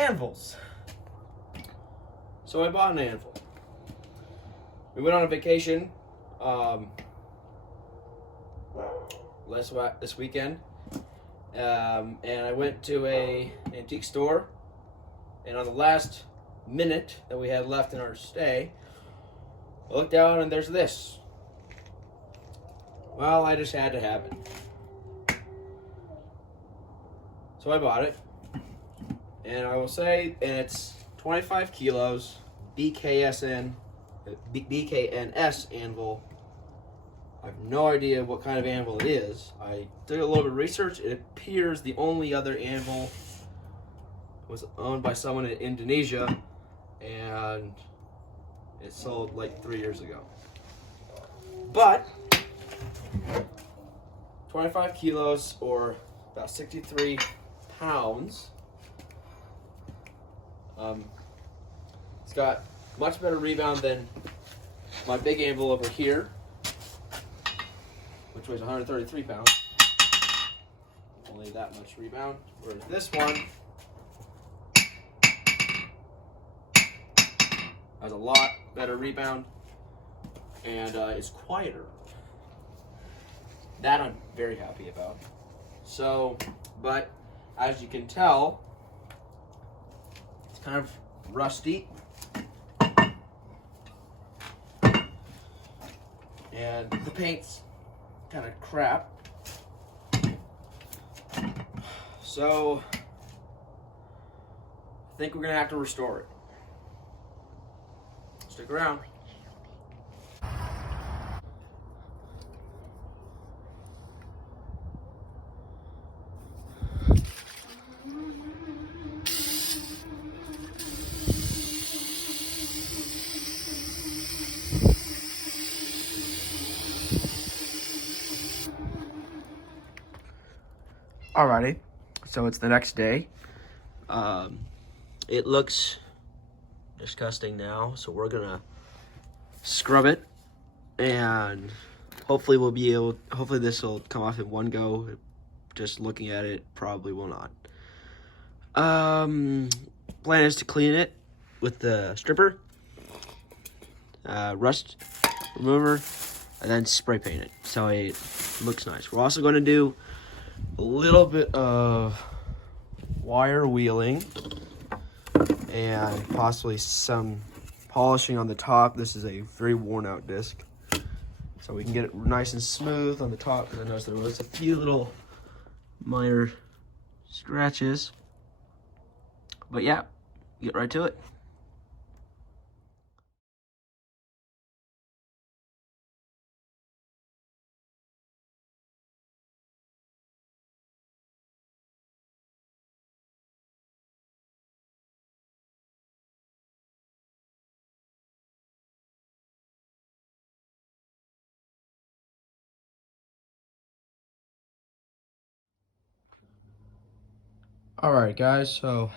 Anvils. So I bought an anvil. We went on a vacation this weekend, and I went to an antique store, and on the last minute that we had left in our stay, I looked down and there's this. Well, I just had to have it. So I bought it, and I will say, and it's 25 kilos, BKNS anvil. I have no idea what kind of anvil it is. I did a little bit of research. It appears the only other anvil was owned by someone in Indonesia, and it sold like 3 years ago. But 25 kilos, or about 63 pounds. It's got much better rebound than my big anvil over here, which weighs 133 pounds. Only that much rebound. Whereas this one has a lot better rebound and is quieter. That I'm very happy about. So, but as you can tell, it's kind of rusty. And the paint's kind of crap. So, I think we're gonna have to restore it. Stick around. Alrighty, so it's the next day. It looks disgusting now, so we're gonna scrub it, and hopefully this will come off in one go. Just looking at it, probably will not. Plan is to clean it with the stripper, rust remover, and then spray paint it so it looks nice. We're also going to do a little bit of wire wheeling and possibly some polishing on the top. This is a very worn out disc, so we can get it nice and smooth on the top, because I noticed there was a few little minor scratches. But yeah, get right to it. Alright guys, so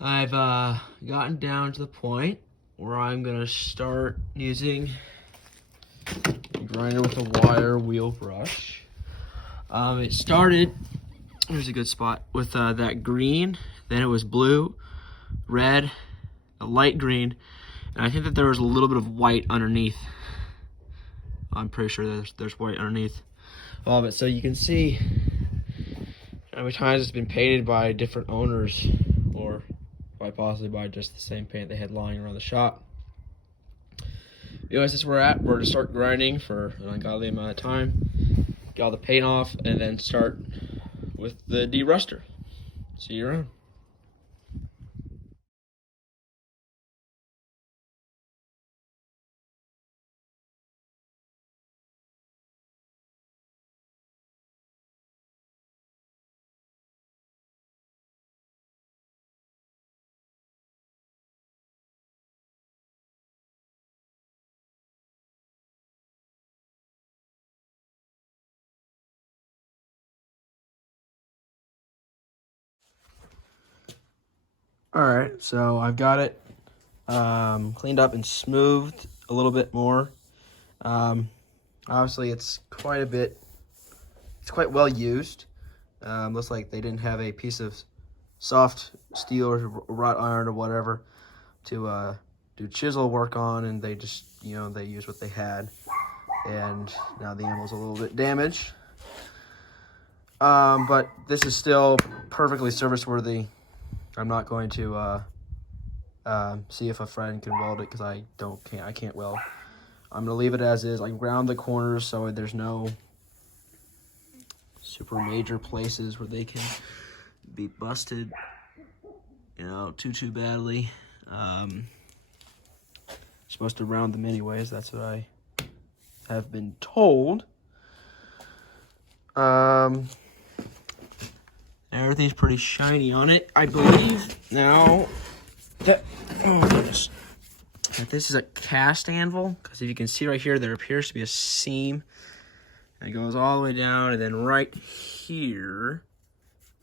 I've gotten down to the point where I'm gonna start using a grinder with a wire wheel brush. It started, here's a good spot, with that green, then it was blue, red, a light green, and I think that there was a little bit of white underneath. I'm pretty sure there's white underneath all of it. So you can see how many times it's been painted by different owners, or possibly by just the same paint they had lying around the shop. Anyways, this is where we're at. We're to start grinding for an ungodly amount of time, get all the paint off, and then start with the de-ruster. See you around. Alright, so I've got it cleaned up and smoothed a little bit more. Obviously it's quite well used. Looks like they didn't have a piece of soft steel or wrought iron or whatever to do chisel work on, and they just, they used what they had. And now the anvil's a little bit damaged. But this is still perfectly service worthy. I'm not going to see if a friend can weld it, because I can't weld. I'm gonna leave it as is. I ground the corners so there's no super major places where they can be busted, too badly. Supposed to round them anyways. That's what I have been told. Everything's pretty shiny on it. I believe now that, that this is a cast anvil, because if you can see right here, there appears to be a seam. And it goes all the way down, and then right here,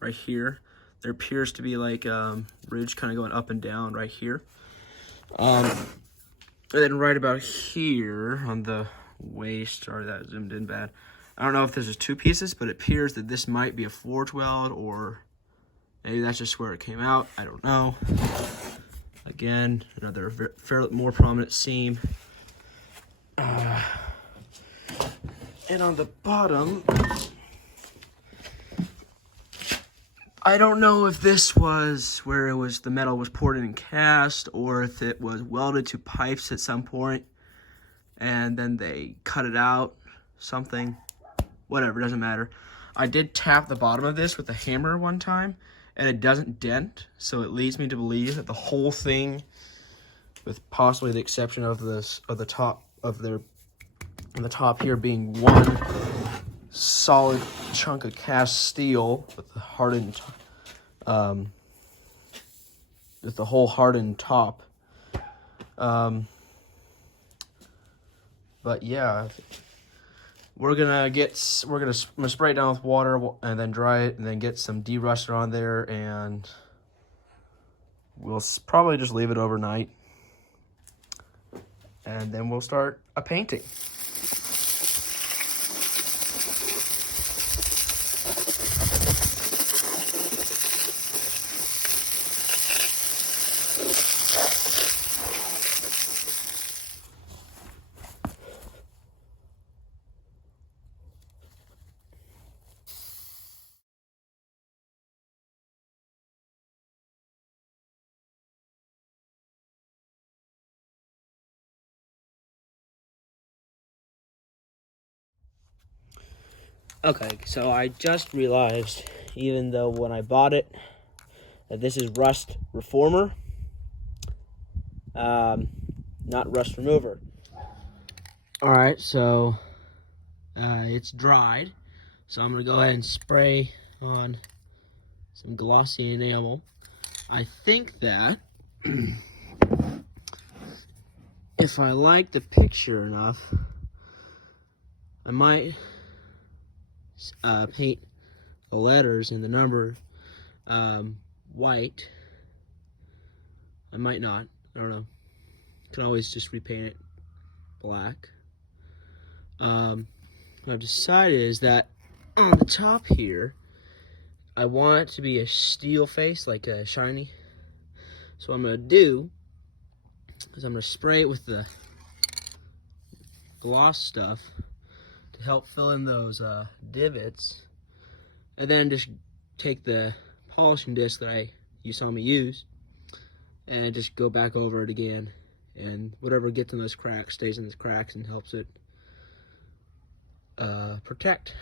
there appears to be like ridge kind of going up and down right here. And then right about here on the waist, sorry that zoomed in bad. I don't know if this is two pieces, but it appears that this might be a forge weld, or maybe that's just where it came out. I don't know. Again, another fairly more prominent seam. And on the bottom, I don't know if this was where the metal was poured in and cast, or if it was welded to pipes at some point and then they cut it out, something. Whatever, doesn't matter. I did tap the bottom of this with a hammer one time, and it doesn't dent, so it leads me to believe that the whole thing, with possibly the exception of the top here being one solid chunk of cast steel with the hardened, with the whole hardened top. But yeah. I'm gonna spray it down with water and then dry it, and then get some de-ruster on there, and we'll probably just leave it overnight, and then we'll start a painting. Okay, so I just realized, even though when I bought it, that this is rust reformer, not rust remover. Alright, so it's dried, so I'm going to go ahead and spray on some glossy enamel. I think that if I like the picture enough, I might paint the letters and the number white. I might not. I don't know. Can always just repaint it black. What I've decided is that on the top here, I want it to be a steel face, like a shiny. So what I'm going to do is I'm going to spray it with the gloss stuff to help fill in those divots, and then just take the polishing disc that you saw me use and just go back over it again, and whatever gets in those cracks stays in the cracks and helps it protect.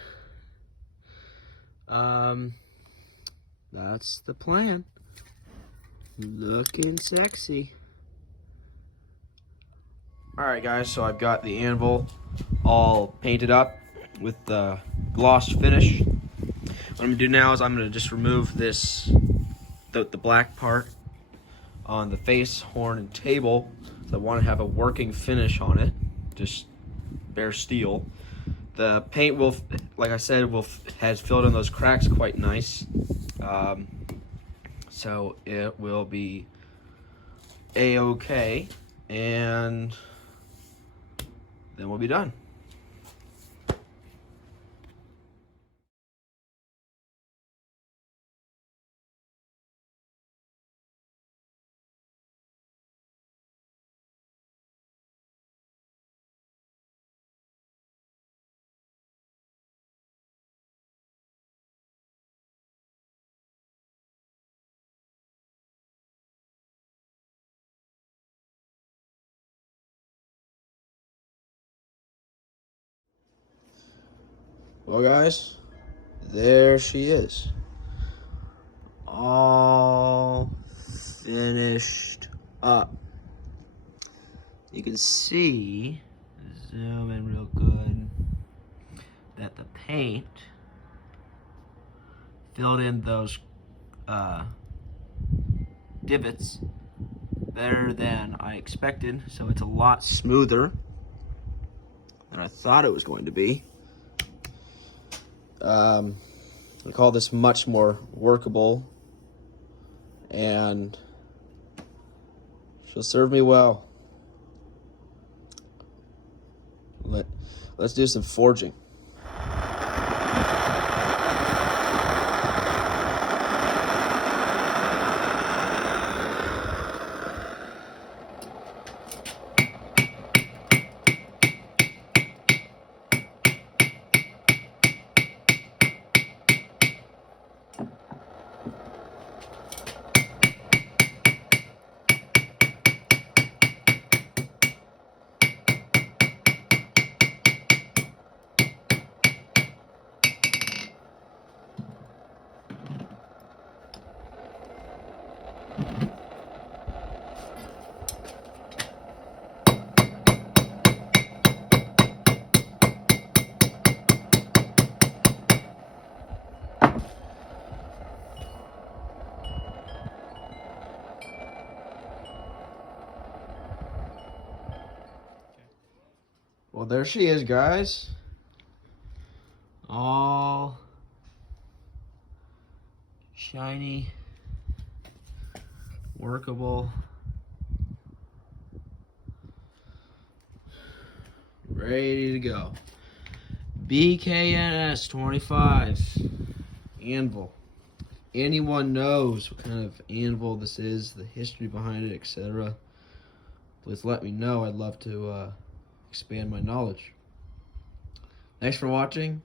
That's the plan. Looking sexy. Alright guys, so I've got the anvil all painted up with the gloss finish. What I'm going to do now is I'm going to just remove this, the black part on the face, horn, and table. So I want to have a working finish on it, just bare steel. The paint will, like I said, has filled in those cracks quite nice. So it will be a-okay, and then we'll be done. Well, guys, there she is. All finished up. You can see, zoom in real good, that the paint filled in those divots better than I expected, so it's a lot smoother than I thought it was going to be. I call this much more workable, and she'll serve me well. Let's do some forging. Well, there she is, guys. All shiny, workable, ready to go. BKNS 25 anvil. Anyone knows what kind of anvil this is, the history behind it, etc., please let me know. I'd love to expand my knowledge. Thanks for watching.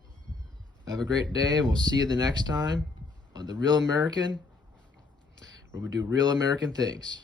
Have a great day, and we'll see you the next time on The Real American, where we do real American things.